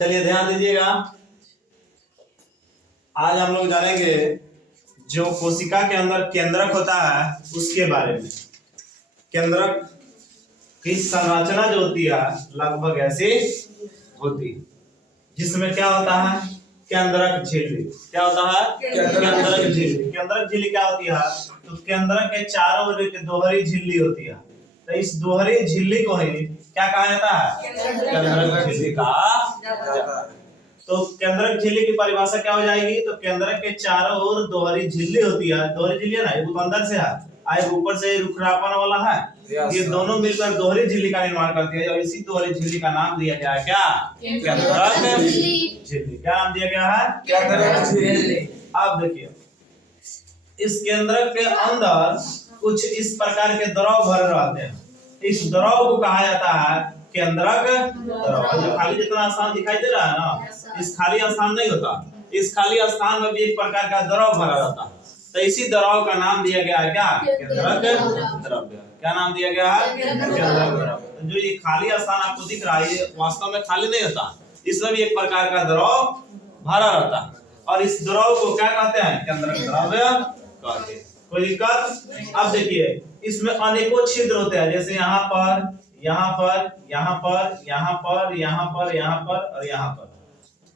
चलिए ध्यान दीजिएगा, आज हम लोग जानेंगे जो कोशिका के अंदर केंद्रक होता है उसके बारे में। केंद्रक की संरचना जो होती है लगभग ऐसी होती है, जिसमें क्या होता है, केंद्रक झिल्ली। क्या होता है? केंद्रक झिल्ली। केंद्रक झिल्ली क्या होती है? तो केंद्रक के चारों ओर एक दोहरी झिल्ली होती है। तो इस दोहरी झिल्ली को ही क्या कहा जाता है? केंद्रक झिल्ली कहा जाता है। तो केंद्रक झिल्ली की परिभाषा क्या हो जाएगी? तो केंद्रक के चारों ओर दोहरी झिल्ली होती है। दोहरी झिल्ली है ना, एक अंदर से है, एक ऊपर से रुखरापन वाला है। ये दोनों मिलकर दोहरी झिल्ली का निर्माण करती है और इसी दोहरी झिल्ली का नाम दिया गया है क्या? केंद्रक झिल्ली। क्या नाम दिया गया है? केंद्रक झिल्ली। अब देखिए, इस केंद्रक के अंदर कुछ इस प्रकार के द्रव भरे रहते हैं। इस द्रव को कहा जाता है केंद्रक द्रव। जो खाली जितना स्थान दिखाई दे रहा है ना, इस खाली स्थान नहीं होता, इस खाली स्थान में भी एक प्रकार का द्रव भरा रहता है। तो इसी द्रव का नाम दिया गया है क्या? केंद्रक द्रव। क्या नाम दिया गया है? केंद्रक द्रव। जो ये खाली स्थान आपको दिख रहा है, ये वास्तव में खाली नहीं होता, इसमें भी एक प्रकार का द्रव भरा रहता है और इस द्रव को क्या कहते हैं? केंद्रक द्रव कहते हैं। कोई दिक्कत? अब देखिए, इसमें अनेकों छिद्र होते हैं, जैसे यहाँ पर, यहाँ पर, यहाँ पर, यहाँ पर, यहाँ पर, यहाँ पर और यहाँ पर।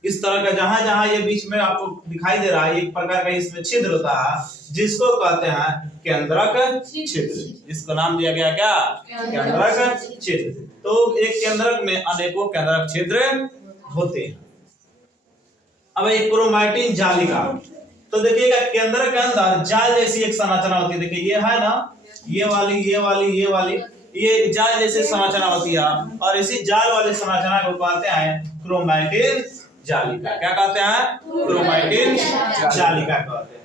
इस तरह का जहां जहां ये बीच में आपको दिखाई दे रहा है, एक प्रकार का इसमें छिद्र होता है, जिसको कहते हैं केंद्रक छिद्र। इसको नाम दिया गया क्या? केंद्रक छिद्र। तो एक केंद्रक में अनेकों केंद्रक छिद्र होते हैं। अब एक क्रोमैटिन जालिका, तो देखिएगा केंद्रक के अंदर जाल जैसी एक संरचना होती है। देखिए ये है ना, ये वाली, ये वाली, ये वाली, ये जाल जैसी संरचना होती है और इसी जाल वाली संरचना को कहते हैं क्रोमैटिन जालिका। क्या कहते हैं? क्रोमैटिन जालिका कहते हैं।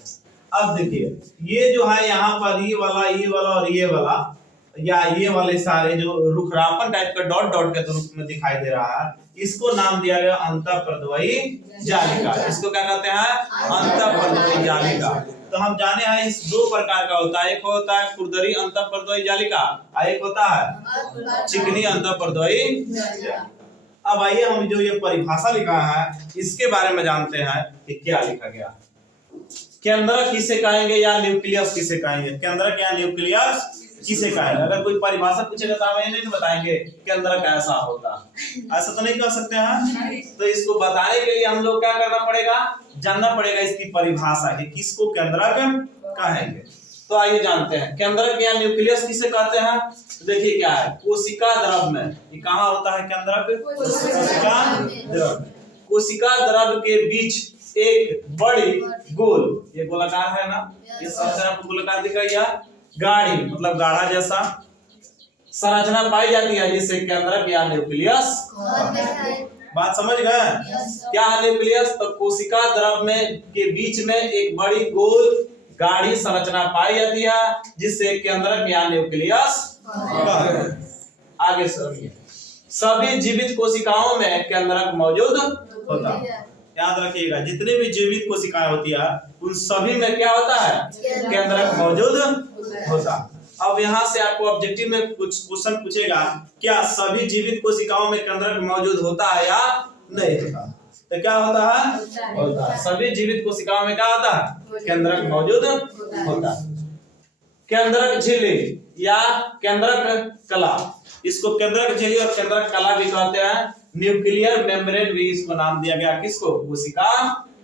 अब देखिए, ये जो है यहाँ पर ये वाला, ये वाला और ये वाला, या ये वाले सारे जो रुखरापन टाइप का डॉट डॉट के रूप में दिखाई दे रहा है, इसको नाम दिया गया अंतःप्रद्वयी जालिका। इसको क्या कहते हैं? अंतःप्रद्वयी जालिका। तो हम जाने हैं इस दो प्रकार का होता है, एक होता है खुरदरी अंतःप्रद्वयी जालिका और एक होता है चिकनी अंतःप्रद्वयी जालिका। अब आइए हम जो ये परिभाषा लिखा है इसके बारे में जानते हैं कि क्या लिखा गया। केंद्रक किसे कहेंगे या न्यूक्लियस किसे कहेंगे? केंद्रक या न्यूक्लियस किसे कहेंगे? अगर कोई परिभाषा पूछेगा तो हम ये नहीं बताएंगे केंद्रक ऐसा होता, ऐसा तो नहीं कह सकते हैं। तो इसको बताने के लिए हम लोग क्या करना पड़ेगा? जानना पड़ेगा इसकी परिभाषा कि किसको केंद्रक कहेंगे। तो आइए जानते हैं केंद्रक या न्यूक्लियस किसे कहते हैं। तो देखिए क्या है, कोशिका द्रव में ये कहाँ होता है केंद्रक? कोशिका द्रव। कोशिका द्रव के बीच एक बड़ी गोल, ये गोलाकार है ना, ये संरचना आपको गोलाकार दिख रही है, गाढ़ी मतलब गाढ़ा जैसा संरचना पाई जाती है, जिससे केंद्रक या न्यूक्लियस। बात समझ गए? क्या है न्यूक्लियस? तो कोशिका द्रव में के बीच में एक बड़ी गोल गाढ़ी संरचना पाई जाती है, जिससे केंद्रक या न्यूक्लियस। आगे सभी जीवित कोशिकाओं में केंद्रक मौजूद होता है। याद रखिएगा, जितनी भी जीवित कोशिकाएं होती है उन सभी में क्या होता है? केंद्रक मौजूद होता है। अब यहाँ से आपको ऑब्जेक्टिव में कुछ क्वेश्चन पूछेगा, क्या सभी जीवित कोशिकाओं में केंद्रक मौजूद होता है या नहीं होता? तो क्या होता है? होता है। सभी जीवित कोशिकाओं में क्या होता है? केंद्रक मौजूद होता है। केंद्रक झिल्ली या केंद्रक कला, इसको केंद्रक झिल्ली और केंद्रक कला भी कहते हैं। न्यूक्लियर मेम्ब्रेन भी इसको नाम दिया गया, किसको? कोशिका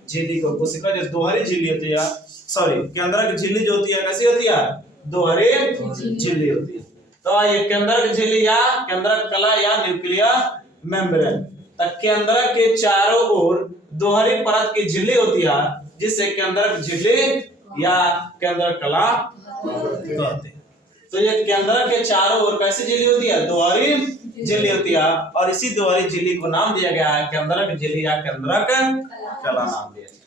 झिल्ली को। कोशिका जो दोहरी झिल्ली होती है, सॉरी केंद्रक झिल्ली जो होती है कैसी होती है? दोहरी झिल्ली होती है। तो ये केंद्रक झिल्ली या केंद्रक कला या न्यूक्लियर मेम्ब्रेन, केंद्रक के चारों ओर दोहरी परत की झिल्ली होती है, जिससे केंद्रक झिल्ली या केंद्रक कला कहते हैं। तो ये केंद्रक के चारों ओर कैसी झिल्ली होती है? दोहरी झिल्ली होती है और इसी दोहरी झिल्ली को नाम दिया गया है केंद्रक झिल्ली या केंद्रक कला नाम दिया गया।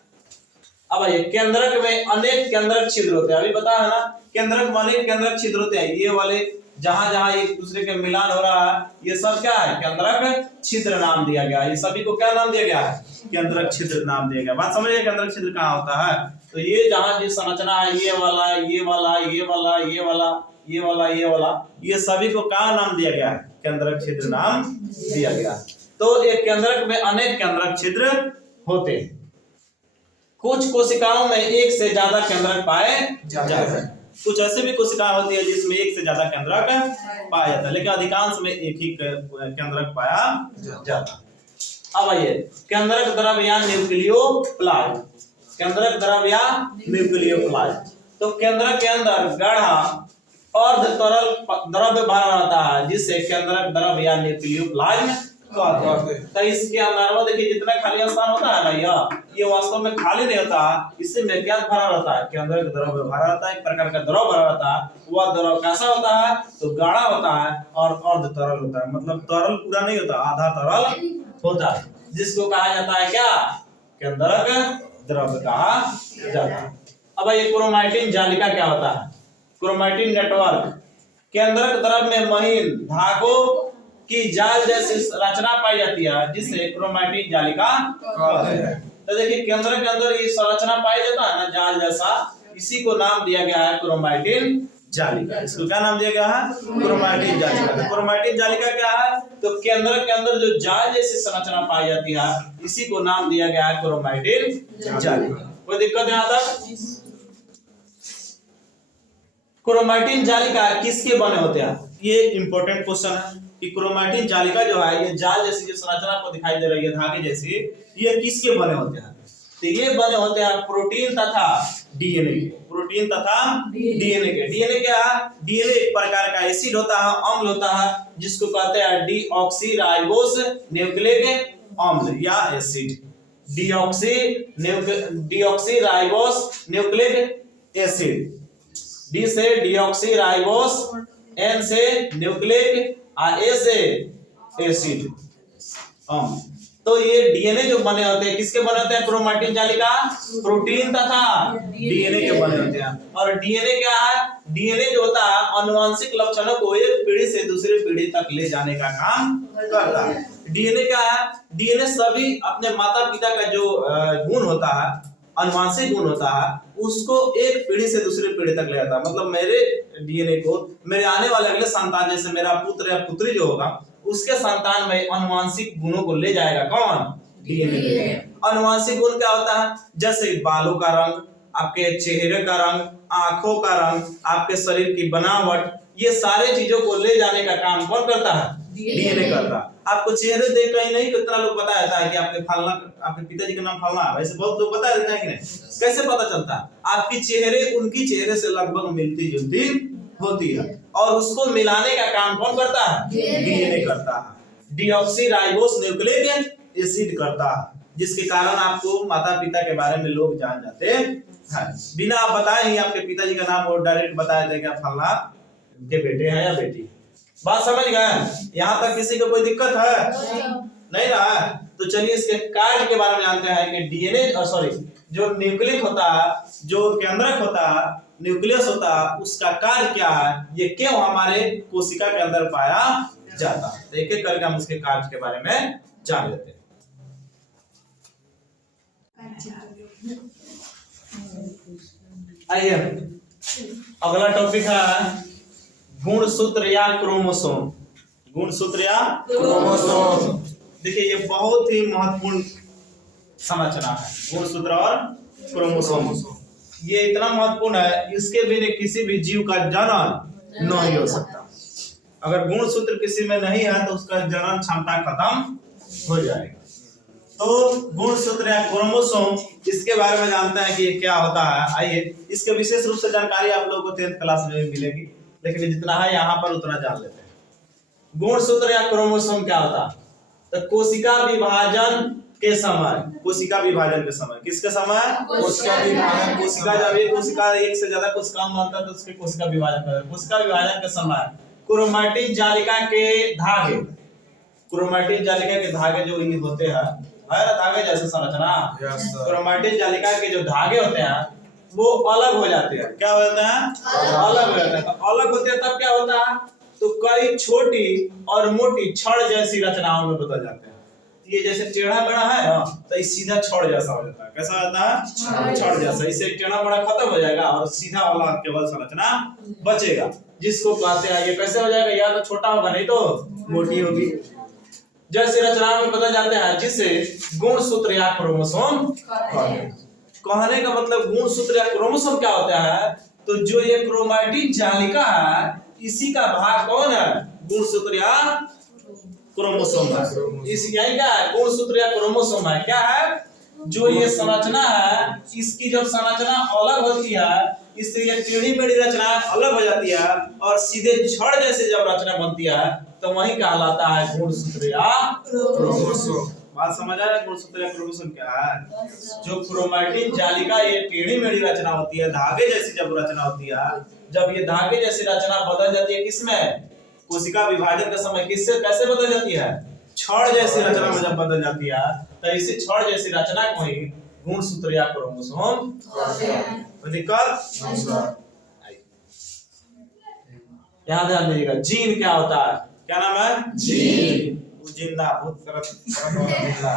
अब ये केंद्रक में अनेक केंद्रक छिद्र होते हैं, अभी बताया है ना, केंद्रक में अनेक केंद्रक छिद्र होते हैं। ये वाले जहां जहां एक दूसरे के मिलान हो रहा है, ये सब क्या है? केंद्रक छिद्र नाम दिया गया। ये सभी को क्या नाम दिया गया है? केंद्रक छिद्र नाम दिया गया। बात समझिए केंद्रक छिद्र कहाँ होता है? तो ये जहां जिस संरचना है, ये वाला, ये वाला, ये वाला, ये वाला, ये वाला, ये सभी को क्या नाम दिया गया है? केंद्रक छिद्र नाम दिया गया। तो एक केंद्रक में अनेक केंद्रक छिद्र होते हैं। कुछ कोशिकाओं में एक से ज्यादा केंद्रक पाए जाते हैं। कुछ ऐसे भी कोशिकाएं होती है जिसमें एक से ज्यादा केंद्रक पाया जाता है, लेकिन अधिकांश में एक ही केंद्रक पाया जाता है। अब आइए केंद्रक द्रव या न्यूक्लियोप्लाज्म। केंद्रक द्रव या न्यूक्लियोप्लाज्म। तो केंद्रक के अंदर गाढ़ा अर्ध तरल द्रव्य भरा रहता है जिससे केंद्रक द्रव या न्यूक्लियोप्लाज्म कहते हैं। तो इसके अंदर वो देखिए जितना खाली स्थान होता है ना, ये वास्तव में खाली नहीं होता, इसमें क्या भरा रहता है? केंद्रक द्रव्य भरा रहता है, एक प्रकार का द्रव भरा रहता है। वह द्रव कैसा होता है? तो गाढ़ा होता है और अर्ध तरल होता है, मतलब तरल पूरा नहीं होता, आधा तरल होता है, जिसको कहा जाता है क्या? केंद्रक द्रव्य कहा जाता है। अब ये क्रोमैटिन जालिका क्या होता है? Chromatin network. केंद्रक द्रव्य में महीन धागों की जाल जैसी रचना पाई जाती है जिसे क्रोमैटिन जालिका कहते हैं। तो देखिए केंद्र के अंदर ये संरचना पाई जाता है ना, जाल जैसा, इसी को नाम दिया गया है क्रोमैटिन जालिका। इसको क्या नाम दिया गया है? क्रोमैटिन जालिका। क्रोमैटिन जालिका क्या है? तो केंद्र के अंदर जो जाल जैसी संरचना पाई जाती है इसी को नाम दिया गया है क्रोमैटिन जालिका। कोई दिक्कत यहाँ तक? क्रोमैटिन जालिका किसके बने होते हैं? ये इंपॉर्टेंट क्वेश्चन है कि क्रोमैटिन जालिका जो है, ये जाल जैसी जो संरचना को दिखाई दे रही है धागे जैसी, ये किसके बने होते हैं? तो ये बने होते हैं प्रोटीन तथा डीएनए के। प्रोटीन तथा डीएनए के। डीएनए क्या है? डीएनए एक प्रकार का एसिड होता है, अम्ल होता है, जिसको कहते हैं डीऑक्सीराइबोस न्यूक्लिक अम्ल या acid. Deoxyribose nucleic acid. D से डीऑक्सीराइबोस, एन से न्यूक्लिक, ए से एसिड अम्ल। तो ये डीएनए जो बने होते हैं किसके बने होते हैं? क्रोमैटिन जालिका प्रोटीन तथा डीएनए के बने होते हैं। और डीएनए क्या है? डीएनए जो होता है अनुवांशिक लक्षणों को एक पीढ़ी से दूसरी पीढ़ी तक ले जाने का काम करता है। डीएनए क्या है? डीएनए सभी अपने माता पिता का जो गुण होता है, अनुवांशिक गुण होता है, उसको एक पीढ़ी से दूसरी पीढ़ी तक ले जाता है। मतलब मेरे डीएनए को मेरे आने वाले अगले संतान, जैसे मेरा पुत्र या पुत्री जो होगा, उसके संतान में अनुवांशिक गुणों को ले जाएगा कौन? डीएनए। अनुवांशिक गुण क्या होता है? जैसे बालों का रंग, आपके चेहरे का रंग, आंखों का रंग, आपके शरीर की बनावट, ये सारे चीजों को ले जाने का काम कौन करता है? डीएनए करता है। आपको चेहरे देख कर नहीं कितना लोग बता देता है कि आपके फलना, आपके पिताजी का नाम फलना है, वैसे बहुत लोग बता देते हैं कि नहीं? कैसे पता चलता है? आपकी चेहरे उनकी चेहरे से लगभग मिलती जुलती होती है, और उसको मिलाने का काम कौन करता है? डीएनए करता है। डीऑक्सीराइबोस न्यूक्लिक एसिड करता है, जिसके कारण आपको माता पिता के बारे में लोग जान जाते हैं। बिना आप बताए ही आपके पिताजी का नाम और डायरेक्ट बताया जाए कि फलना के बेटे हैं या बेटी। बात समझ गए? यहाँ तक किसी को कोई दिक्कत है? नहीं रहा? तो चलिए इसके कार्य के बारे में जानते हैं कि डीएनए सॉरी जो न्यूक्लिक होता है, जो केंद्रक होता है, न्यूक्लियस होता है, उसका कार्य क्या है, ये क्यों हमारे कोशिका के अंदर पाया जाता है। तो एक एक करके हम उसके कार्य के बारे में जान लेते हैं। आइए अगला टॉपिक है गुणसूत्र या क्रोमोसोम। गुणसूत्र या क्रोमोसोम। देखिए ये बहुत ही महत्वपूर्ण संरचना है, गुणसूत्र और क्रोमोसोम। ये इतना महत्वपूर्ण है, इसके बिना किसी भी जीव का जन्म नहीं हो सकता। अगर गुणसूत्र किसी में नहीं है तो उसका जनन क्षमता खत्म हो जाएगी। तो गुणसूत्र या क्रोमोसोम, इसके बारे में जानते हैं कि ये क्या होता है। आइए इसके विशेष रूप से जानकारी आप लोगों को 10th क्लास में भी मिलेगी, लेकिन जितना है यहाँ पर उतना जान लेते हैं। गुणसूत्र या क्रोमोसोम क्या होता है? तो कोशिका विभाजन के समय, कोशिका विभाजन के समय, किसके समय? कोशिका विभाजन। कोशिका जब एक कोशिका एक से ज्यादा कोशिका में बनता है तो उसके कोशिका विभाजन करता है। कोशिका विभाजन के समय क्रोमैटिन जालिका के धागे, क्रोमैटिन जालिका के धागे जो ये होते हैं, है ना धागे जैसे संरचना, क्रोमैटिन जालिका के जो धागे होते हैं वो अलग हो जाते हैं। क्या हो जाते हैं? अलग हो जाते हैं। तो अलग होते हैं तब क्या होता है? तो कई छोटी और मोटी छड़ जैसी रचनाओं में बदल जाते हैं। ये जैसे टेढ़ा बड़ा है ना, तो ये सीधा छड़ जैसा हो जाता है। कैसा हो जाता है? छड़ जैसा। इससे टेढ़ा बड़ा खत्म हो जाएगा और सीधा वाला केवल संरचना बचेगा, जिसको कहते हैं, ये कैसे हो जाएगा, या तो छोटा होगा नहीं तो मोटी होगी। जैसे रचनाओं में बदल जाते हैं जिसे गुणसूत्र या क्रोमोसोम कहने का मतलब गुणसूत्र या क्रोमोसोम क्या होता है, तो जो ये क्रोमैटिन जालिका है इसी का भाग कौन है, गुणसूत्र या क्रोमोसोम है। इस यही क्या है, गुणसूत्र या क्रोमोसोम है। क्या है, जो ये संरचना है इसकी जब संरचना अलग होती है इससे ये टेढ़ी मेढ़ी रचना अलग हो जाती है और सीधे छड़ जैसे जब रचना बनती है तो वही कहलाता है गुणसूत्र या क्रोमोसोम। बात समझ आया, गुणसूत्र या क्रोमोसोम क्या है। जो क्रोमैटिन जालिका ये टेढ़ी मेढ़ी रचना होती है, धागे जैसी जब रचना होती है, जब ये धागे जैसी रचना बदल जाती है किसमें, कोशिका विभाजन के समय किससे कैसे बदल जाती है, छड़ जैसी रचना में जब बदल जाती है तो इसी छड़ जैसी रचना को ही गुणसूत्र या क्रोमोसोम कहते हैं। कोई दिक्कत? यहाँ ध्यान दीजिएगा, जीन क्या होता है, क्या नाम है, जीन। जिंदा भूत जिंदा,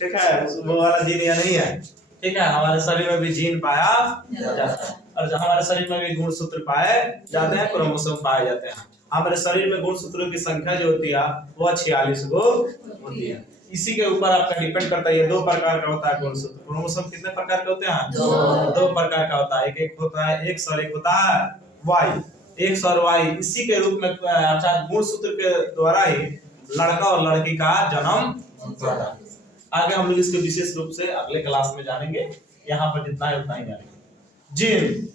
ठीक है, वो वाला जीन या नहीं है, ठीक है। हमारे शरीर में भी जीन पाया जाता है और हमारे शरीर में भी गुणसूत्र पाए जाते हैं, क्रोमोसोम पाए जाते हैं। हमारे शरीर में गुणसूत्रों की संख्या जो होती है वो 46 गो होती है। इसी के ऊपर आपका डिपेंड करता है, ये दो प्रकार का होता है गुणसूत्र। क्रोमोसोम कितने प्रकार के होते हैं, दो प्रकार का होता है। एक होता है एक्स और एक होता है वाई। एक्स और वाई इसी के रूप में अर्थात गुणसूत्र के द्वारा ही लड़का और लड़की का जन्म होता है। आगे हम लोग इसके विशेष रूप से अगले क्लास में जानेंगे, यहाँ पर जितना है उतना ही जानेंगे। जीन,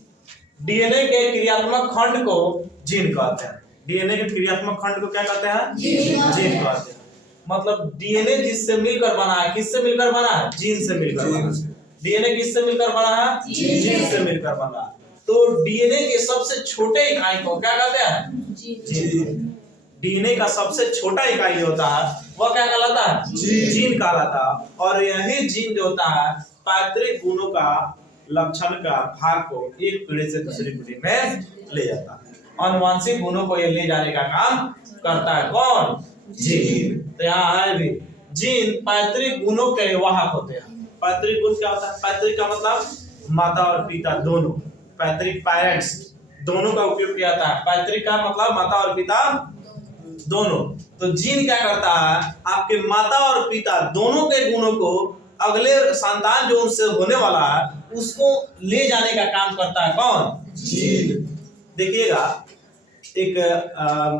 डीएनए के क्रियात्मक खंड को जीन कहते हैं। डीएनए के क्रियात्मक खंड को क्या कहते हैं, जीन कहते हैं। मतलब डीएनए जिससे मिलकर बना है, किससे मिलकर बना है, जीन से मिलकर बना है। डीएनए किससे मिलकर बना है, जीन से मिलकर बना है। तो डीएनए के सबसे छोटे इकाई को क्या कहते हैं, जीन। डीएनए का सबसे छोटा इकाई जो होता है वह क्या कहलाता है, जीन कहलाता है। और यही जीन जो होता है पैतृक गुणों का लक्षण का भाग को एक पीढ़ी से दूसरी पीढ़ी में ले जाता है। आनुवंशिक गुणों को ये ले जाने का काम करता है कौन, जीन। तो यहाँ है भी जीन पैतृक गुणों के वाहक होते हैं। पैतृक गुण क्या होता है, पैतृक का मतलब माता और पिता दोनों, पैतृक पेरेंट्स दोनों का उपयोग किया जाता है। पैतृक का मतलब माता और पिता दोनों। तो जीन क्या करता है, आपके माता और पिता दोनों के गुणों को अगले संतान जो उनसे होने वाला है उसको ले जाने का काम करता है कौन, जीन। देखिएगा एक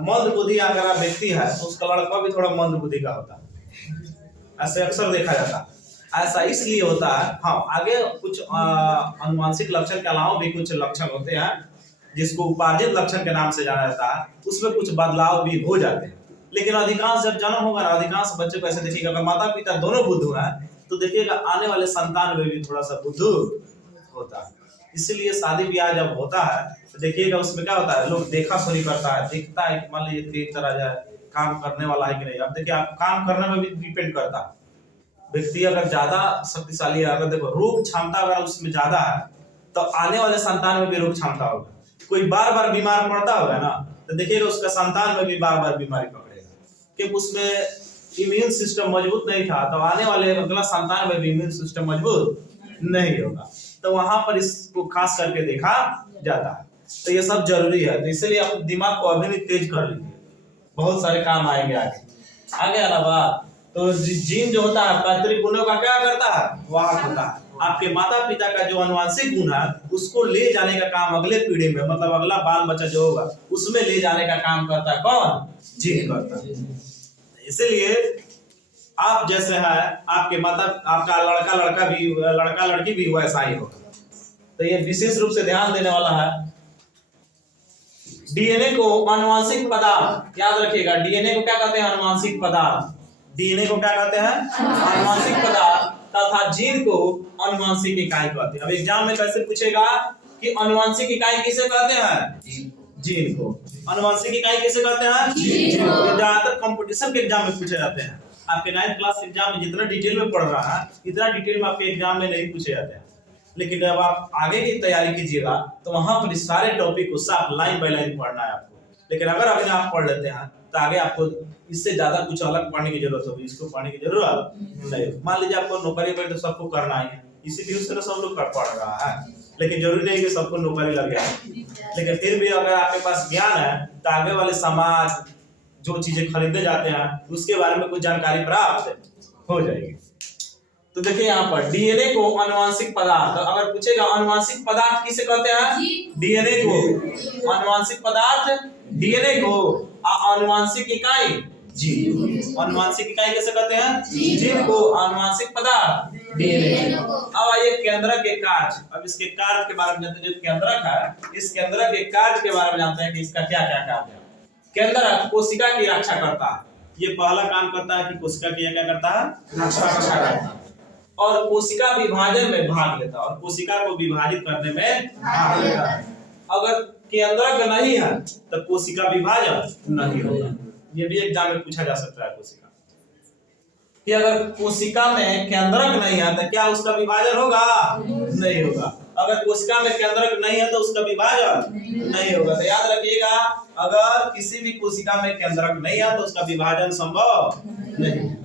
मंद बुद्धि अगर व्यक्ति है तो उसका लड़का भी थोड़ा मंद बुद्धि का होता है, ऐसे अक्सर देखा जाता है। ऐसा इसलिए होता है, हाँ आगे कुछ आनुवंशिक लक्षण के अलावा भी कुछ लक्षण होते हैं जिसको उपार्जित लक्षण के नाम से जाना जाता है, उसमें कुछ बदलाव भी हो जाते हैं। लेकिन अधिकांश जब जन्म होगा ना, अधिकांश बच्चे को ऐसे देखिएगा अगर माता पिता दोनों बुद्धू हैं तो देखिएगा आने वाले संतान में भी थोड़ा सा बुद्धू होता है। इसीलिए शादी ब्याह जब होता है तो देखिएगा उसमें क्या होता है, लोग देखा सुनी करता है, देखता है कि मान लीजिए तेज तरह जाए काम करने वाला है कि नहीं। अब देखिए आप काम करने में भी डिपेंड करता है, व्यक्ति अगर ज्यादा शक्तिशाली है, अगर देखो रोग क्षमता अगर उसमें ज्यादा है तो आने वाले संतान में भी रोग क्षमता होगा। कोई बार बार बीमार पड़ता होगा ना तो देखिएगा उसका संतान में भी बार बार बीमारी पकड़ेगा, क्योंकि उसमें इम्यून सिस्टम मजबूत नहीं था, तो आने वाले अगला संतान में भी इम्यून सिस्टम मजबूत नहीं होगा। तो वहां पर इसको खास करके देखा जाता है। तो ये सब जरूरी है, तो इसलिए आप दिमाग को अभी तेज कर लीजिए, बहुत सारे काम आएंगे आगे अलावा। तो जीन जो होता है पैतृक गुणों का क्या करता है, वाहक होता है। आपके माता पिता का जो आनुवंशिक गुण है उसको ले जाने का काम अगले पीढ़ी में, मतलब अगला बाल बच्चा जो होगा उसमें ले जाने का काम करता है कौन, जीन करता है। इसलिए आप जैसे है आपके माता, आपका लड़का लड़की भी वैसा ही होगा। तो ये विशेष रूप से ध्यान देने वाला है। डीएनए को आनुवंशिक पदार्थ, याद रखिएगा डीएनए को क्या कहते हैं, आनुवंशिक पदार्थ। डीएनए को क्या कहते हैं, आनुवंशिक पदार्थ, तथा जीन को आनुवंशिक इकाई कहते हैं। अब एग्जाम में कैसे पूछेगा कि आनुवंशिक इकाई किसे कहते हैं, जीन को। आनुवंशिक इकाई किसे कहते हैं, जीन को। ज्यादातर कंपटीशन के एग्जाम में पूछे जाते हैं। आपके 9th क्लास एग्जाम में जितना डिटेल में पढ़ रहा है इतना डिटेल में आपके एग्जाम में नहीं पूछे जाते हैं। लेकिन जब आप आगे की तैयारी कीजिएगा तो वहां पर सारे टॉपिक को साफ लाइन बाय लाइन पढ़ना है आपको। लेकिन अगर अभी आप पढ़ लेते हैं तो आगे आपको इससे ज्यादा कुछ अलग पढ़ने की जरूरत होगी, इसको पढ़ने की जरूरत नहीं। मान लीजिए आपको नौकरी पर तो सबको करना ही है, इसीलिए उससे सब लोग पढ़ रहा है। लेकिन जरूरी नहीं कि सबको नौकरी लग जाए, लेकिन फिर भी अगर आपके पास ज्ञान है तो आगे वाले समाज जो चीजें खरीदे जाते हैं उसके बारे में कुछ जानकारी प्राप्त हो जाएगी। तो देखिए यहाँ पर डीएनए को आनुवांशिक पदार्थ, अगर पूछेगा आनुवांशिक पदार्थ किसे कहते हैं? डीएनए को। आनुवांशिक पदार्थ डीएनए को, आनुवांशिक इकाई जीन। आनुवांशिक इकाई कैसे कहते हैं? जीन को। आनुवांशिक पदार्थ डीएनए। अब आइए केंद्रक के कार्य। अब इसके कार्य के बारे में जानते हैं। जो केंद्रक है, इस केंद्रक के कार्य के बारे में जानते हैं कि इसका क्या क्या कार्य है। केंद्रक कोशिका की रक्षा करता है। ये पहला काम करता है कि कोशिका की क्या करता है? रक्षा करता है। और कोशिका विभाजन में भाग लेता है, और कोशिका को विभाजित करने में भाग लेता है। अगर केंद्रक नहीं है तो कोशिका विभाजन नहीं होगा। ये भी एग्जाम में पूछा जा सकता है कोशिका कि अगर कोशिका में केंद्रक नहीं है तो क्या उसका विभाजन होगा? नहीं होगा। अगर कोशिका में केंद्रक नहीं है तो उसका विभाजन नहीं होगा। तो याद रखिएगा, अगर किसी भी कोशिका में केंद्रक नहीं है तो उसका विभाजन संभव नहीं है।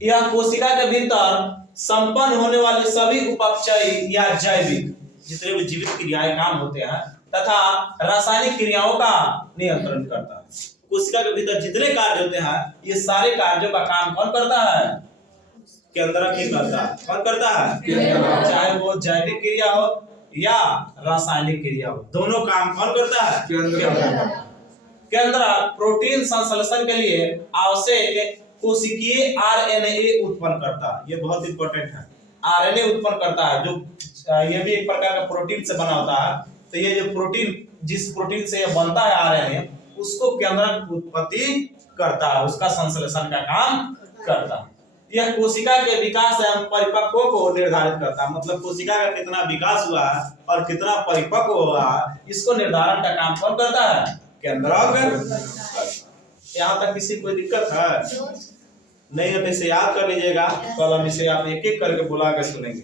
यह कोशिका के भीतर संपन्न होने वाली सभी उपचयी या जैविक जितने भी जीवित क्रियाएं काम होते हैं तथा रासायनिक क्रियाओं का नियंत्रण करता है। कोशिका के भीतर जितने कार्य होते हैं ये सारे कार्यों का काम कौन करता है? केंद्रक ही करता है। कौन करता है? चाहे वो जैविक क्रिया हो या रासायनिक क्रिया हो, दोनों काम कौन करता है? केंद्रक प्रोटीन संश्लेषण के लिए आवश्यक कोशिकीय आरएनए उत्पन्न करता है। ये बहुत इंपॉर्टेंट है। आरएनए उत्पन्न करता है, जो ये भी एक प्रकार का प्रोटीन से बना होता है। तो ये जो प्रोटीन, जिस प्रोटीन से ये बनता है आरएनए, उसको केंद्रक उत्पत्ति करता है, उसका संश्लेषण का काम करता है। यह कोशिका के विकास एवं परिपक्व को निर्धारित करता है। मतलब कोशिका का कितना विकास हुआ है और कितना परिपक्व हुआ है, इसको निर्धारण का काम कौन करता है? केंद्रक। यहाँ तक किसी कोई दिक्कत है? नहीं है तो इसे याद कर लीजिएगा। कल हम इसे आप एक एक करके बुला के सुनेंगे।